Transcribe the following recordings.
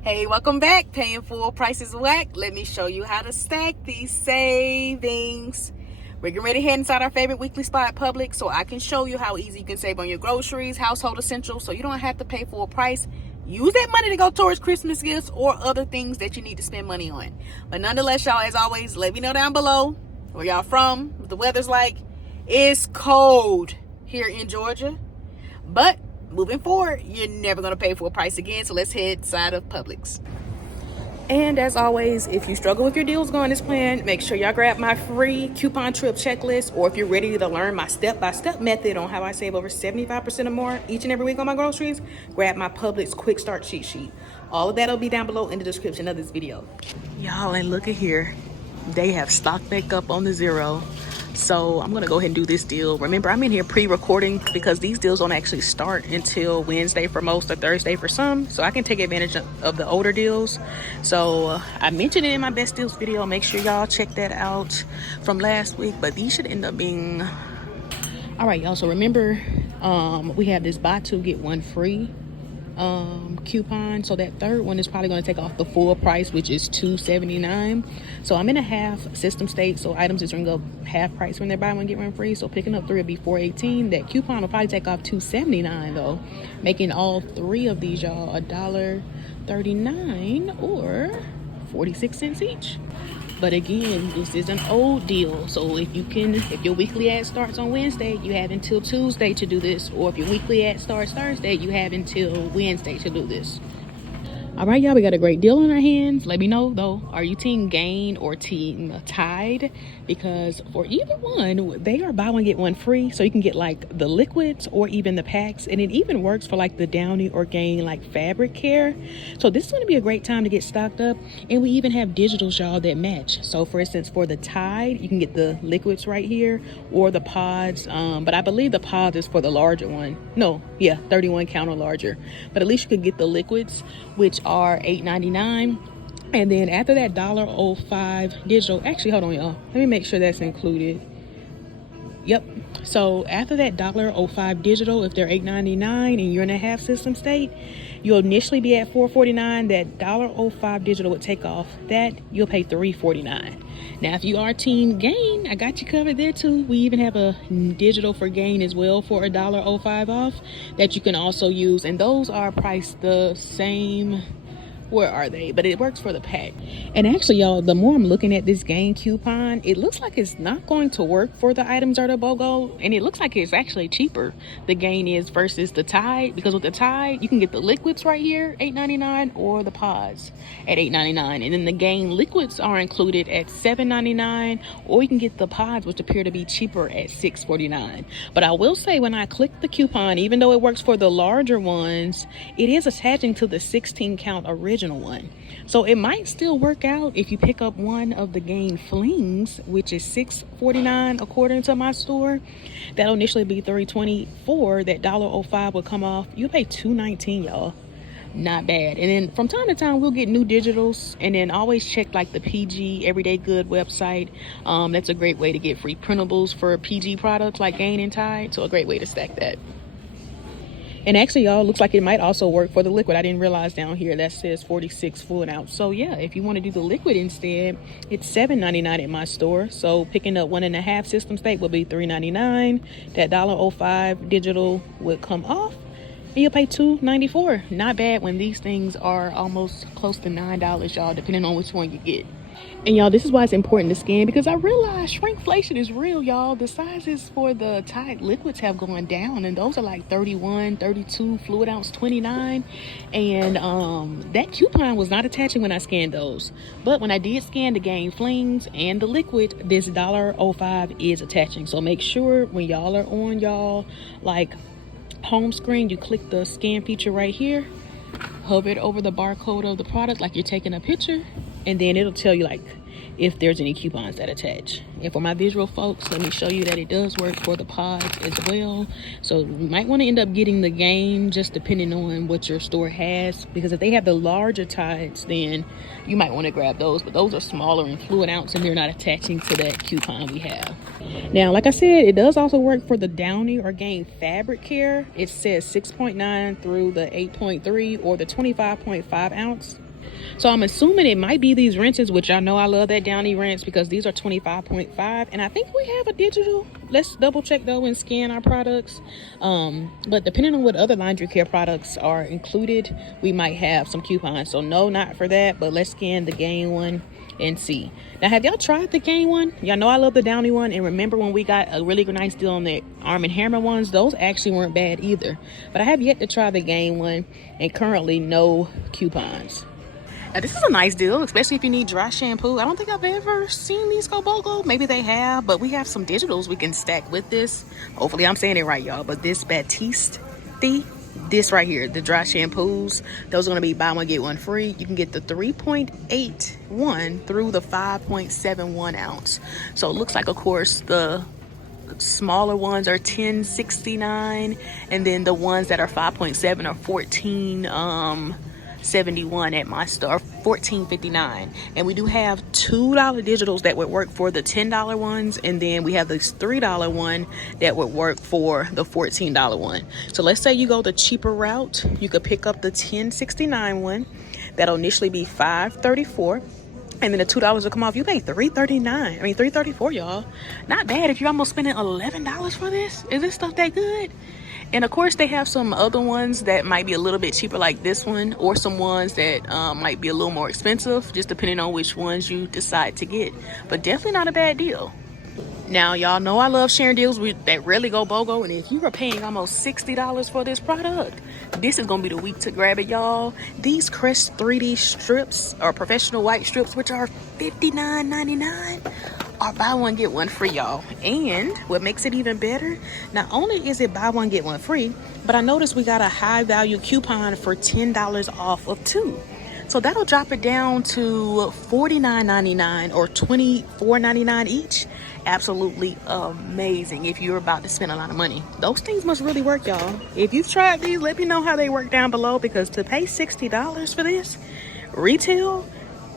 Hey, welcome back. Paying full prices whack. Let me show you how to stack these savings. We're getting ready to head inside our favorite weekly spot, Publix, so I can show you how easy you can save on your groceries, household essentials, so you don't have to pay full price. Use that money to go towards Christmas gifts or other things that you need to spend money on. But nonetheless, y'all, as always, let me know down below where y'all from, what the weather's like. It's cold here in Georgia, but moving forward, you're never going to pay full price again. So let's head inside of Publix. And as always, if you struggle with your deals going as planned, make sure y'all grab my free coupon trip checklist. Or if you're ready to learn my step-by-step method on how I save over 75% or more each and every week on my groceries, grab my Publix quick start cheat sheet. All of that will be down below in the description of this video. Y'all, and look at here. They have stocked back up on the zero. So I'm gonna go ahead and do this deal. Remember, I'm in here pre-recording because these deals don't actually start until Wednesday for most or Thursday for some, so I can take advantage of the older deals. So I mentioned it in my best deals video. Make sure y'all check that out from last week, but these should end up being all right, y'all. So remember, we have this buy two get one free coupon, so that third one is probably going to take off the full price, which is $2.79. So I'm in a half system state, so items is ring up half price when they buy one get one free. So picking up three will be $4.18. That coupon will probably take off $2.79 though, making all three of these, y'all, $1.39 or 46 cents each. But again, this is an old deal, so if your weekly ad starts on Wednesday, you have until Tuesday to do this, or if your weekly ad starts Thursday, you have until Wednesday to do this. All right, y'all, we got a great deal on our hands. Let me know though, are you team Gain or team Tide? Because for either one, they are buy one get one free, so you can get like the liquids or even the packs, and it even works for like the Downy or Gain like fabric care. So this is going to be a great time to get stocked up, and we even have digitals, y'all, that match. So for instance, for the Tide, you can get the liquids right here or the pods, but I believe the pods is for the larger one. No, yeah, 31 count or larger, but at least you could get the liquids, which are $8.99. And then after that $1.05 digital, actually hold on, y'all, let me make sure that's included. Yep. So after that $1.05 digital, if they're $8.99 and you're in a half system state, you'll initially be at $4.49. That $1.05 digital would take off that, you'll pay $3.49. Now if you are team Gain, I got you covered there too. We even have a digital for Gain as well for $1.05 off that you can also use, and those are priced the same. Where are they? But it works for the pack. And actually, y'all, the more I'm looking at this Gain coupon, it looks like it's not going to work for the items or the BOGO, and it looks like it's actually cheaper, the Gain is, versus the Tide, because with the Tide you can get the liquids right here $8.99 or the pods at $8.99, and then the Gain liquids are included at $7.99, or you can get the pods, which appear to be cheaper, at $6.49. But I will say, when I click the coupon, even though it works for the larger ones, it is attaching to the 16 count original one, so it might still work out if you pick up one of the Gain flings, which is $6.49 according to my store. That'll initially be $3.24. That $1.05 will come off, you'll pay $2.19, y'all. Not bad. And then from time to time we'll get new digitals, and then always check like the PG Everyday Good website. That's a great way to get free printables for PG products like Gain and Tide, so a great way to stack that. And actually, y'all, looks like it might also work for the liquid. I didn't realize down here that says 46 fluid ounce. So yeah, if you want to do the liquid instead, it's $7.99 at my store. So picking up 1.5 system state will be $3.99. That $1.05 digital would come off, and you'll pay $2.94. Not bad when these things are almost close to $9, y'all, depending on which one you get. And y'all, this is why it's important to scan, because I realize shrinkflation is real, y'all. The sizes for the Tide liquids have gone down, and those are like 31, 32, fluid ounce 29. And that coupon was not attaching when I scanned those. But when I did scan the Gain flings and the liquid, this $1.05 is attaching. So make sure when y'all are on y'all like home screen, you click the scan feature right here, hover it over the barcode of the product like you're taking a picture, and then it'll tell you like if there's any coupons that attach. And for my visual folks, let me show you that it does work for the pods as well. So you might want to end up getting the Gain, just depending on what your store has, because if they have the larger Tides, then you might want to grab those, but those are smaller in fluid ounce and they're not attaching to that coupon we have. Now, like I said, it does also work for the Downy or Gain fabric care. It says 6.9 through the 8.3 or the 25.5 ounce. So I'm assuming it might be these rinses, which I know I love that Downy rinse because these are 25.5, and I think we have a digital. Let's double check though and scan our products. But depending on what other laundry care products are included, we might have some coupons. So no, not for that, but let's scan the Gain one and see. Now, have y'all tried the Gain one? Y'all know I love the Downy one, and remember when we got a really nice deal on the Arm & Hammer ones? Those actually weren't bad either. But I have yet to try the Gain one, and currently no coupons. Now, this is a nice deal, especially if you need dry shampoo. I don't think I've ever seen these go BOGO. Maybe they have, but we have some digitals we can stack with this. Hopefully I'm saying it right, y'all. But this Batiste, this right here, the dry shampoos, those are going to be buy one, get one free. You can get the 3.81 through the 5.71 ounce. So it looks like, of course, the smaller ones are $10.69, and then the ones that are 5.7 are $14.71 at my store, $14.59. And we do have $2 digitals that would work for the $10 ones, and then we have this $3 one that would work for the $14 one. So let's say you go the cheaper route, you could pick up the $10.69 one. That'll initially be $5.34, and then the $2 will come off. You pay $3.34, y'all. Not bad if you're almost spending $11 for this. Is this stuff that good? And of course, they have some other ones that might be a little bit cheaper, like this one, or some ones that might be a little more expensive, just depending on which ones you decide to get. But definitely not a bad deal. Now, y'all know I love sharing deals that really go BOGO, and if you are paying almost $60 for this product, this is gonna be the week to grab it, y'all. These Crest 3D strips, or professional white strips, which are $59.99. Or buy one get one free, y'all. And what makes it even better, not only is it buy one get one free, but I noticed we got a high value coupon for $10 off of 2. So that'll drop it down to $49.99 or $24.99 each. Absolutely amazing if you're about to spend a lot of money. Those things must really work, y'all. If you've tried these, let me know how they work down below, because to pay $60 for this retail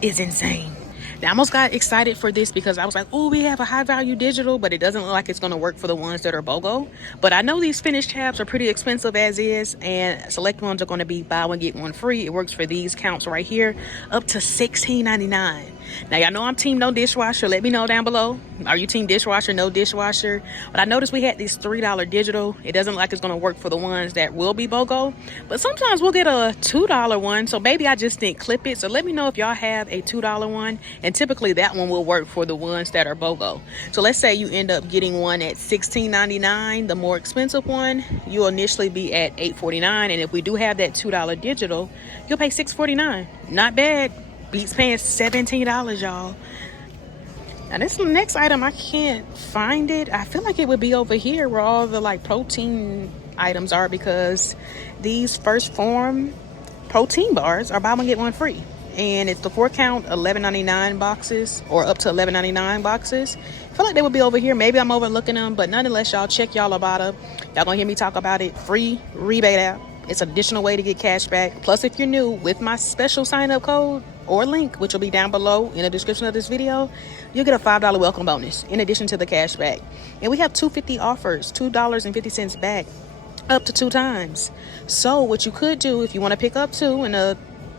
is insane. Now, I almost got excited for this because I was like, oh, we have a high value digital, but it doesn't look like it's going to work for the ones that are BOGO. But I know these finished tabs are pretty expensive as is, and select ones are going to be buy one, get one free. It works for these counts right here, up to $16.99. Now, y'all know I'm team no dishwasher. Let me know down below. Are you team dishwasher, no dishwasher? But I noticed we had this $3 digital. It doesn't look like it's going to work for the ones that will be BOGO. But sometimes we'll get a $2 one. So maybe I just didn't clip it. So let me know if y'all have a $2 one. And typically that one will work for the ones that are BOGO. So let's say you end up getting one at $16.99. The more expensive one, you'll initially be at $8.49. And if we do have that $2 digital, you'll pay $6.49. Not bad. Beats paying $17, y'all. Now this next item, I can't find it. I feel like it would be over here where all the like protein items are, because these First Form protein bars are buy one get one free, and it's the 4-count $11.99 boxes, or up to $11.99 boxes. I feel like they would be over here. Maybe I'm overlooking them, but nonetheless, y'all check y'all about it. Y'all gonna hear me talk about it. Free rebate app. It's an additional way to get cash back. Plus, if you're new, with my special sign-up code or link, which will be down below in the description of this video, you'll get a $5 welcome bonus in addition to the cash back. And we have $2.50 offers, $2.50 back, up to 2 times. So what you could do, if you want to pick up 2, and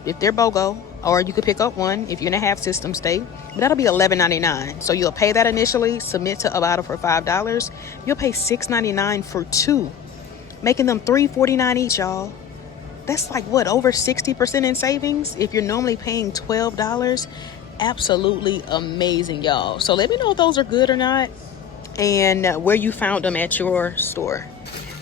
if they're BOGO, or you could pick up 1 if you're in a half system state, but that'll be $11.99. So you'll pay that initially, submit to Avada for $5. You'll pay $6.99 for 2, making them $3.49 each, y'all. That's like what, over 60% in savings if you're normally paying $12. Absolutely amazing, y'all. So let me know if those are good or not, and where you found them at your store.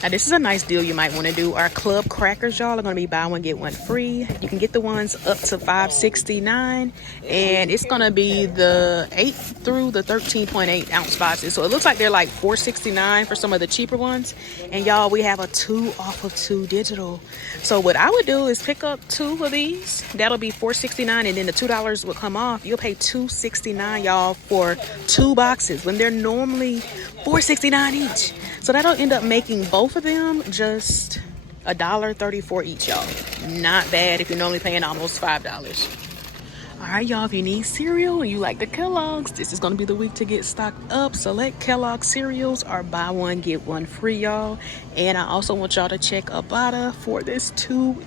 Now this is a nice deal you might want to do. Our club crackers, y'all, are going to be buy one get one free. You can get the ones up to $5.69, and it's going to be the 8 through the 13.8 ounce boxes. So it looks like they're like $4.69 for some of the cheaper ones. And y'all, we have a 2 off of 2 digital. So what I would do is pick up 2 of these. That'll be $4.69, and then the $2 will come off. You'll pay $2.69, y'all, for 2 boxes when they're normally $4.69 each. So that'll end up making both of them just $1.34 each, y'all. Not bad if you're normally paying almost $5. All right, y'all, if you need cereal and you like the Kellogg's, this is going to be the week to get stocked up. Select Kellogg's cereals are buy one, get one free, y'all. And I also want y'all to check Ibotta for this $2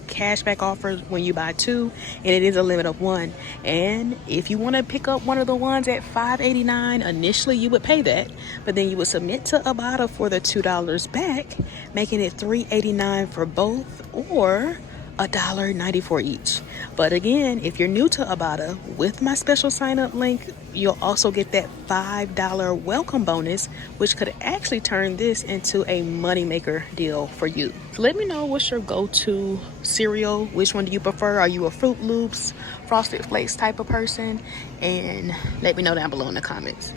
cashback offer when you buy two, and it is a limit of one. And if you want to pick up one of the ones at $5.89, initially you would pay that, but then you would submit to Ibotta for the $2 back, making it $3.89 for both, or $1.94 each. But again, if you're new to Ibotta, with my special sign up link, you'll also get that $5 welcome bonus, which could actually turn this into a moneymaker deal for you. So let me know, what's your go-to cereal? Which one do you prefer? Are you a Fruit Loops, Frosted Flakes type of person? And let me know down below in the comments.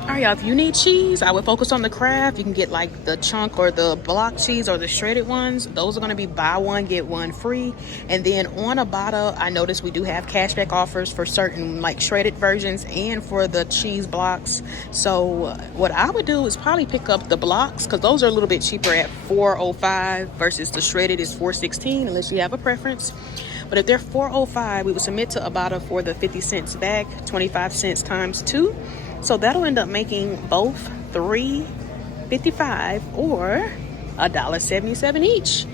All right, y'all, if you need cheese, I would focus on the Kraft. You can get like the chunk or the block cheese or the shredded ones. Those are going to be buy one, get one free. And then on Ibotta, I noticed we do have cashback offers for certain like shredded versions and for the cheese blocks. So what I would do is probably pick up the blocks, because those are a little bit cheaper at $4.05 versus the shredded is $4.16, unless you have a preference. But if they're $4.05, we would submit to Ibotta for the 50 cents back, 25 cents times 2. So that'll end up making both $3.55 or $1.77 each.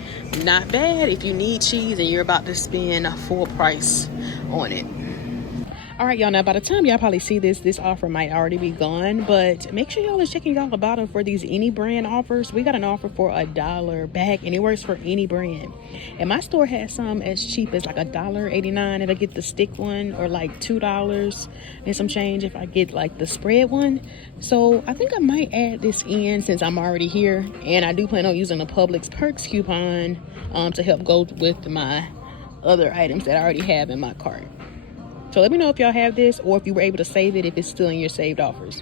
Not bad if you need cheese and you're about to spend full price on it. All right, y'all, now by the time y'all probably see this offer might already be gone, but make sure y'all is checking y'all Ibotta for these any brand offers. We got an offer for $1 back, and it works for any brand. And my store has some as cheap as like $1.89 if I get the stick one, or like $2 and some change if I get like the spread one. So I think I might add this in since I'm already here, and I do plan on using the Publix Perks coupon to help go with my other items that I already have in my cart. So let me know if y'all have this, or if you were able to save it, if it's still in your saved offers.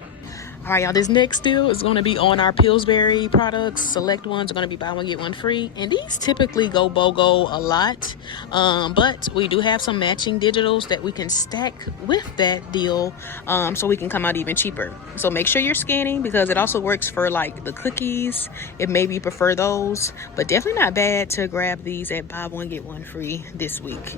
All right, y'all, this next deal is going to be on our Pillsbury products. Select ones are going to be buy one, get one free. And these typically go BOGO a lot. But we do have some matching digitals that we can stack with that deal, so we can come out even cheaper. So make sure you're scanning, because it also works for like the cookies, if maybe you prefer those. But definitely not bad to grab these at buy one, get one free this week.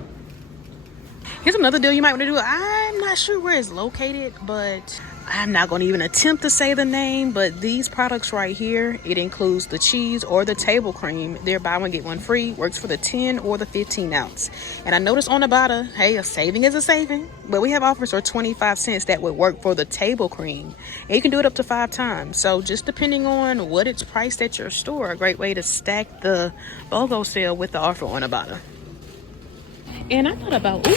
Here's another deal you might want to do. I'm not sure where it's located, but I'm not going to even attempt to say the name. But these products right here, it includes the cheese or the table cream. They're buy one, get one free. Works for the 10 or the 15 ounce. And I noticed on Ibotta, hey, a saving is a saving. But we have offers for 25 cents that would work for the table cream. And you can do it up to 5 times. So just depending on what it's priced at your store, a great way to stack the BOGO sale with the offer on Ibotta. And I thought about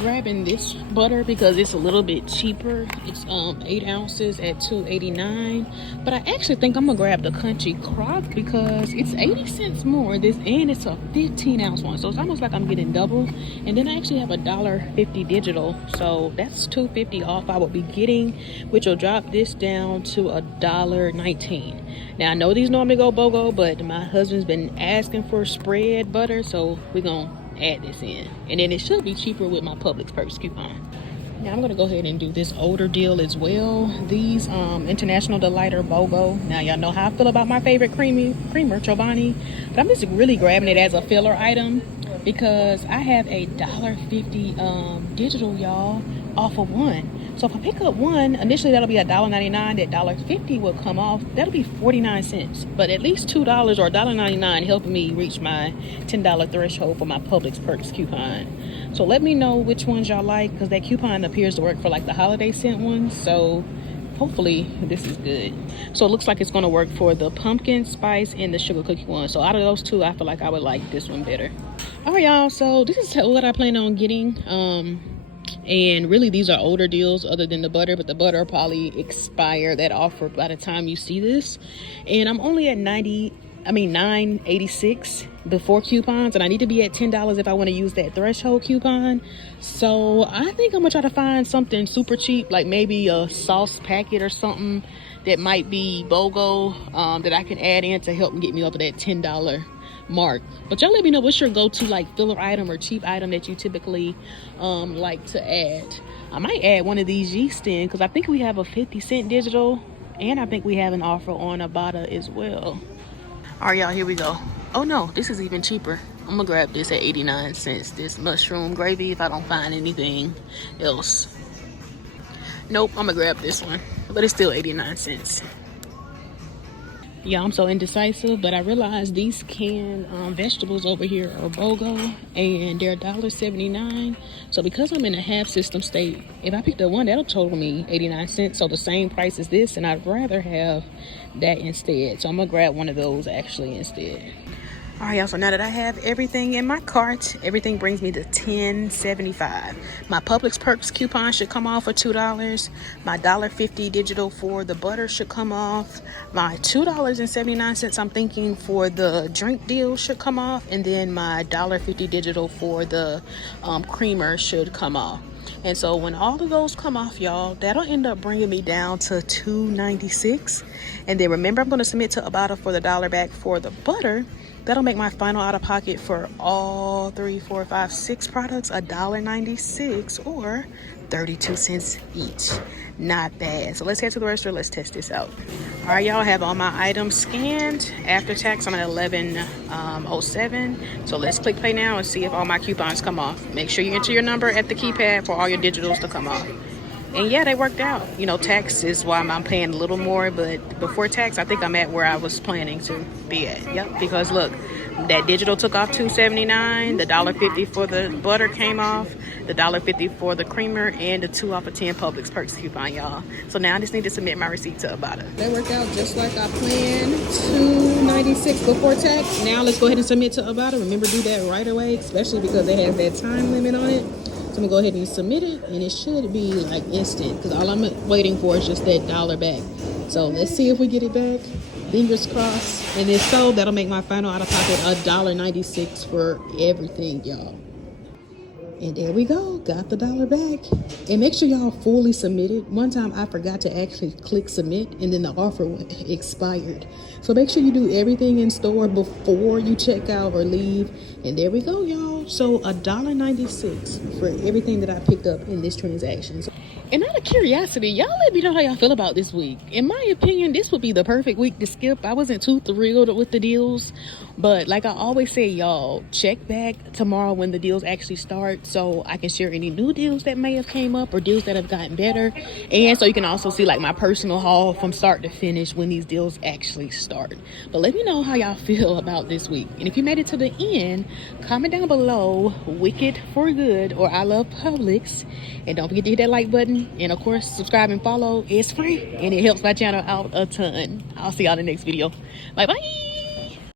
grabbing this butter because it's a little bit cheaper. It's 8 ounces at $2.89. But I actually think I'm gonna grab the Country Crock because it's 80 cents more. And it's a 15 ounce one, so it's almost like I'm getting double. And then I actually have a $1.50 digital, so that's $2.50 off I will be getting, which will drop this down to $1.19. Now I know these normally go BOGO, but my husband's been asking for spread butter, so we're gonna add this in, and then it should be cheaper with my Publix Perks coupon. Now I'm gonna go ahead and do this older deal as well. These International Delighter BOGO. Now y'all know how I feel about my favorite creamer, Chobani, but I'm just really grabbing it as a filler item because I have a $1.50 digital, y'all, off of one. So if I pick up one, initially that'll be $1.99. That $1.50 will come off. That'll be 49 cents. But at least $2 or $1.99 helping me reach my $10 threshold for my Publix Perks coupon. So let me know which ones y'all like, because that coupon appears to work for like the holiday scent ones. So hopefully this is good. So it looks like it's going to work for the pumpkin spice and the sugar cookie one. So out of those two, I feel like I would like this one better. All right, y'all. So this is what I plan on getting. And really these are older deals other than the butter, but the butter will probably expire that offer by the time you see this. And I'm only at $9.86 before coupons, and I need to be at $10 if I want to use that threshold coupon. So I think I'm gonna try to find something super cheap, like maybe a sauce packet or something that might be BOGO, that I can add in to help get me up to that $10 mark. But y'all let me know what's your go-to like filler item or cheap item that you typically like to add. I might add one of these yeast in because I think we have a 50-cent digital, and I think we have an offer on Ibotta as well. All right, y'all, here we go. Oh no, this is even cheaper. I'm gonna grab this at 89 cents. This mushroom gravy if I don't find anything else. Nope, I'm gonna grab this one. But it's still 89 cents. Yeah, I'm so indecisive, but I realized these canned vegetables over here are BOGO, and they're $1.79. So because I'm in a half system state, if I picked up one, that'll total me 89 cents. So the same price as this, and I'd rather have that instead. So I'm gonna grab one of those actually instead. All right, y'all, so now that I have everything in my cart, everything brings me to $10.75. My Publix Perks coupon should come off for $2. My $1.50 digital for the butter should come off. My $2.79 I'm thinking for the drink deal should come off. And then my $1.50 digital for the creamer should come off. And so when all of those come off, y'all, that'll end up bringing me down to $2.96. And then remember, I'm going to submit to Ibotta for the $1 back for the butter. That'll make my final out of pocket for all 3, 4, 5, 6 products $1.96 or 32 cents each. Not bad. So let's head to the register. Let's test this out. All right, y'all, have all my items scanned. After tax, I'm at 11.07. So let's click play now and see if all my coupons come off. Make sure you enter your number at the keypad for all your digitals to come off. And yeah, they worked out. You know, tax is why I'm paying a little more, but before tax, I think I'm at where I was planning to be at. Yep, because look, that digital took off $2.79, the $1.50 for the butter came off, the $1.50 for the creamer, and the 2 off of 10 Publix Perks coupon, y'all. So now I just need to submit my receipt to Ibotta. That worked out just like I planned. $2.96 before tax. Now let's go ahead and submit to Ibotta. Remember, do that right away, especially because it has that time limit on it. So I'm gonna go ahead and submit it, and it should be like instant because all I'm waiting for is just that $1 back. So let's see if we get it back. Fingers crossed. And if so, that'll make my final out of pocket $1.96 for everything, y'all. And there we go, got the $1 back. And make sure y'all fully submit it. One time I forgot to actually click submit, and then the offer expired. So make sure you do everything in store before you check out or leave. And there we go, y'all. So $1.96 for everything that I picked up in this transaction. And out of curiosity, y'all let me know how y'all feel about this week. In my opinion, this would be the perfect week to skip. I wasn't too thrilled with the deals, but like I always say, y'all, check back tomorrow when the deals actually start so I can share any new deals that may have came up or deals that have gotten better. And so you can also see like my personal haul from start to finish when these deals actually start. But let me know how y'all feel about this week. And if you made it to the end, comment down below Wicked for Good or I Love Publix. And don't forget to hit that like button. And of course, subscribe and follow. It's free and it helps my channel out a ton. I'll see y'all in the next video. Bye bye.